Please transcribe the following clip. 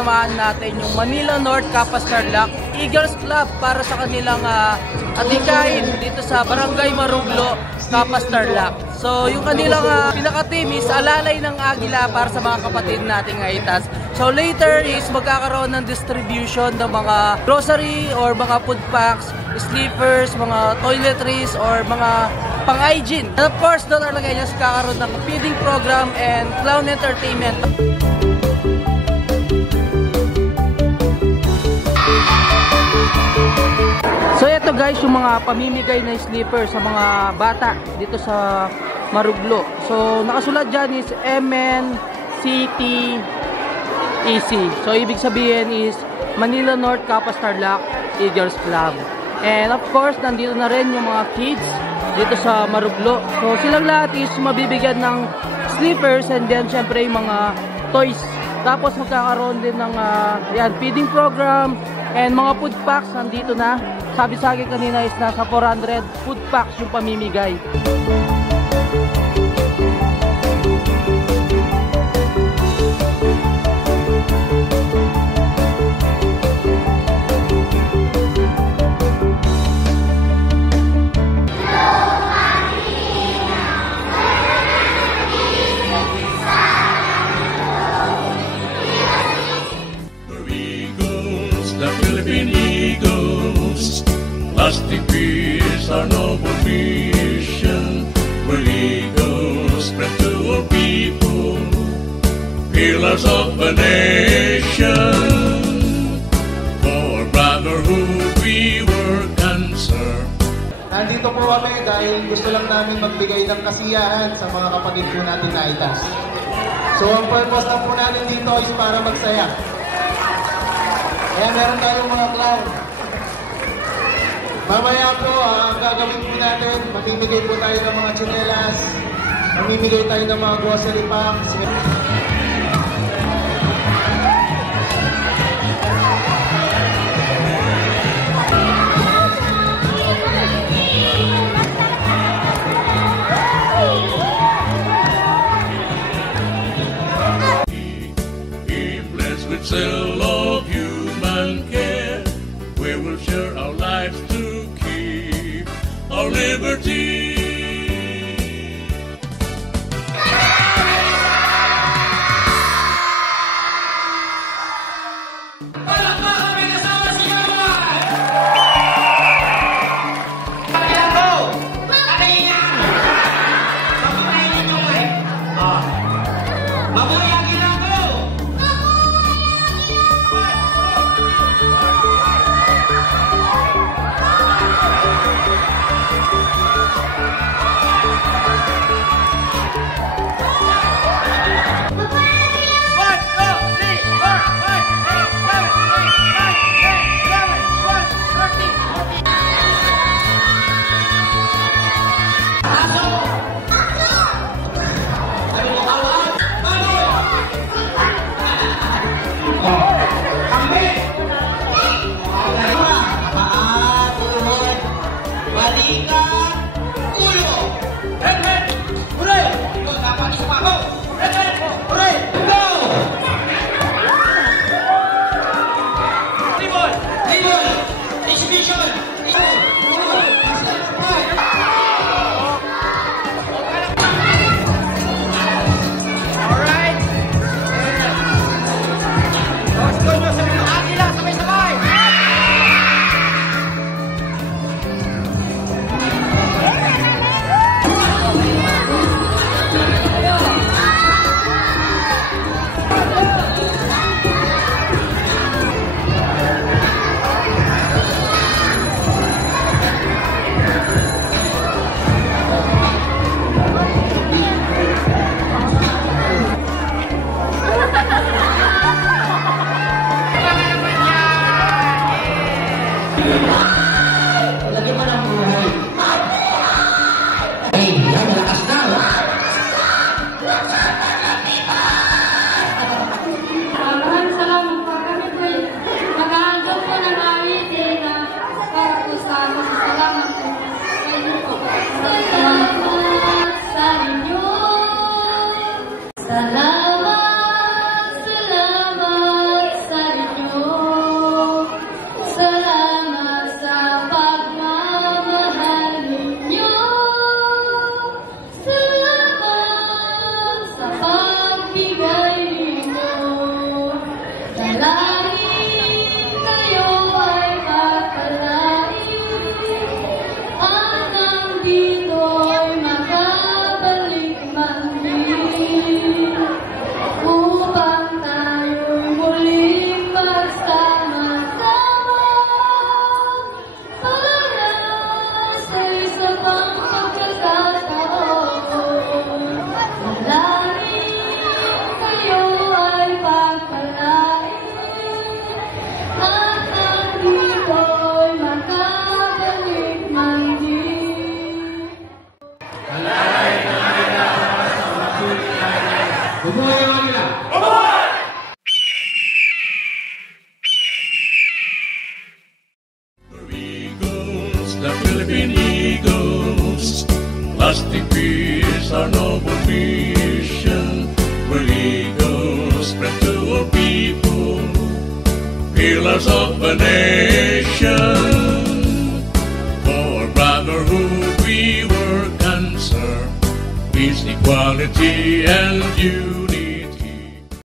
sinamahan natin yung Manila North Capas Tarlac Eagles Club para sa kanilang atikain dito sa Barangay Maruglo, Capas Tarlac. So yung kanilang pinaka-team is alalay ng Agila para sa mga kapatid nating Aitas. So later is magkakaroon ng distribution ng mga grocery or mga food packs, sleepers, mga toiletries or mga pang-hygiene. And of course, doon talaga yung kakaroon ng feeding program and clown entertainment. So ito guys, yung mga pamimigay na sleeper sa mga bata dito sa Maruglo. So nakasulat dyan is MNCT EC. So ibig sabihin is Manila North Capas Tarlac Eagles Club. And of course, nandito na rin yung mga kids dito sa Maruglo. So silang lahat is mabibigyan ng sleepers and then syempre yung mga toys. Tapos magkakaroon din ng feeding program and mga food packs nandito na. Sabi sa akin kanina is nasa 400 food packs yung pamimigay. Lusty peace, our noble mission. We're eagles, spread to all people, pillars of a nation. For brotherhood we work and serve. Nandito po kami dahil gusto lang namin magbigay ng kasiyahan sa mga kapatid po natin na Aitas. So ang purpose lang po natin dito is para magsaya. Kaya meron tayong mga clown. Mamaya po, ang gagawin po natin, mamimigay po tayo ng mga tsinelas, mamimigay tayo ng mga grocery packs. He blessed with zeal of human care, we will share our lives to keep our liberty. Mabuhay ang Manila! Eagles, the Philippine Eagles, lasting peace, our noble mission. We're eagles, spread to all people, pillars of a nation. For brotherhood we work and serve, peace, equality, and unity.